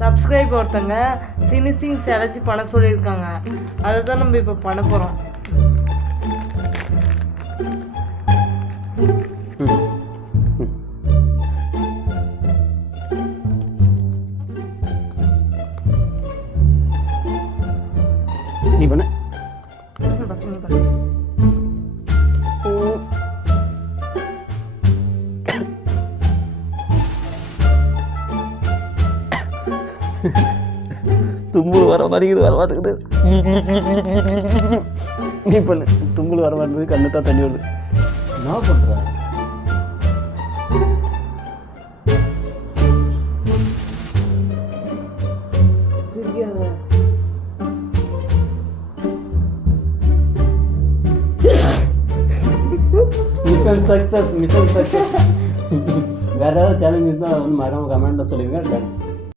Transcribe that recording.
Subscribe ஒருத்தங்க சினிசிங் challenge பண்ண சொல்லியிருக்காங்க. அதை தான் நம்ம இப்போ பண்ண போகிறோம். நீ பண்ண நீ பண்ணு. தும்புள் வர மாட்டேங்குது வர மாட்டேங்குது. நீ பண்ணு. தும்புள் வர மாட்டேங்குது, கண்ணு தான் தண்ணி வருது. என்ன பண்ணுற? சிரிக்காத. Mission success. வேறு ஏதாவது சேலஞ்ச் இருந்தால் வந்து மறக்காம கமெண்ட்டில் சொல்லுங்கள்.